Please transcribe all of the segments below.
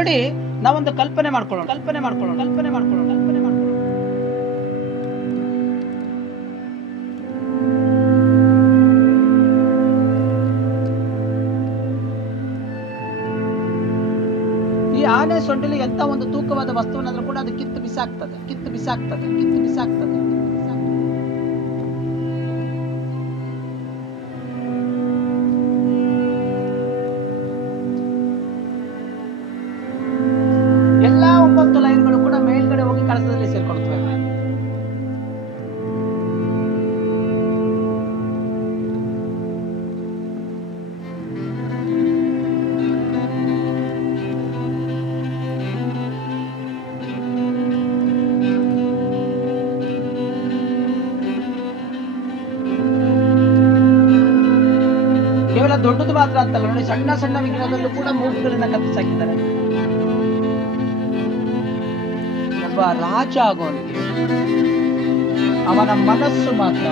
ನೋಡಿ ನಾವೊಂದು ಕಲ್ಪನೆ ಮಾಡ್ಕೊಳ್ಳೋಣ. ಈ ಆನೆ ಸೊಂಡಿಲು ಎಂತ ಒಂದು ತೂಕವಾದ ವಸ್ತುವನ್ನಾದ್ರೂ ಕೂಡ ಅದು ಕಿತ್ತು ಬಿಸಾಕ್ತದೆ. ಎಲ್ಲಾ 9 ಲೈನ್ಗಳು ಕೂಡ ಮೇಲ್ಗಡೆ ಹೋಗಿ ಕಳಸದಲ್ಲಿ ಸೇರ್ಕೊಳ್ತವೆ. ಕೇವಲ ದೊಡ್ಡದು ಮಾತ್ರ ಅಂತಲ್ಲ ನೋಡಿ, ಸಣ್ಣ ಸಣ್ಣ ವಿಗ್ರಹದಲ್ಲೂ ಕೂಡ ಮೂಗುಗಳನ್ನ ಕತ್ತಿಸಾಕಿದ್ದಾರೆ. ಒಬ್ಬ ರಾಜ ಆಗೋನಿಗೆ ಅವನ ಮನಸ್ಸು ಮಾತ್ರ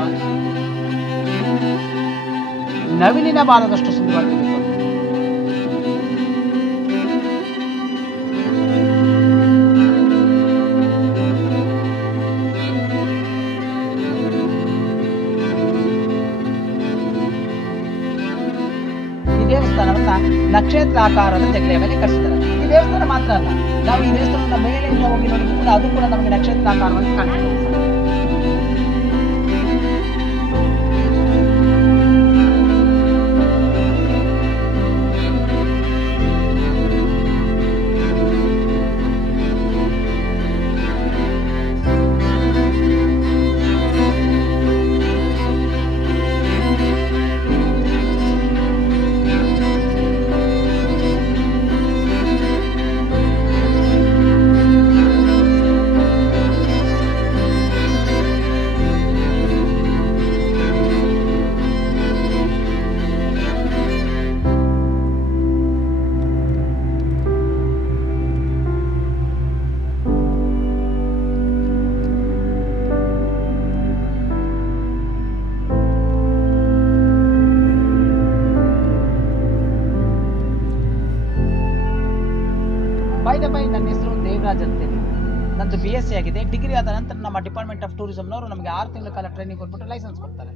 ನವಿಲಿನ ಬಾಲದಷ್ಟು ಸುಂದರವಾಗಿರಬೇಕು. ದೇವಸ್ಥಾನವನ್ನ ನಕ್ಷತ್ರಾಕಾರದ ಜಗಲಿಯ ಮೇಲೆ ಕಟ್ಟಿಸಿದ್ದಾರೆ. ಈ ದೇವಸ್ಥಾನ ಮಾತ್ರ ಅಲ್ಲ, ನಾವು ಈ ದೇವಸ್ಥಾನದ ಮೇಲೆಯಿಂದ ಹೋಗಿ ನೋಡಿದ್ರು ಕೂಡ ಅದು ಕೂಡ ನಮಗೆ ನಕ್ಷತ್ರಾಕಾರವಾಗಿ ಕಾಣ್ತದೆ. ನನ್ನ ಹೆಸರು ದೇವರಾಜ್ ಅಂತೇಳಿ. ನಂದು BSc ಆಗಿದೆ. ಡಿಗ್ರಿ ಆದ ನಂತರ ನಮ್ಮ ಡಿಪಾರ್ಟ್ಮೆಂಟ್ ಆಫ್ ಟೂರಿಸಂನವರು ನಮಗೆ 6 ತಿಂಗಳ ಕಾಲ ಟ್ರೈನಿಂಗ್ ಕೊಟ್ಬಿಟ್ಟು ಲೈಸೆನ್ಸ್ ಕೊಡ್ತಾರೆ.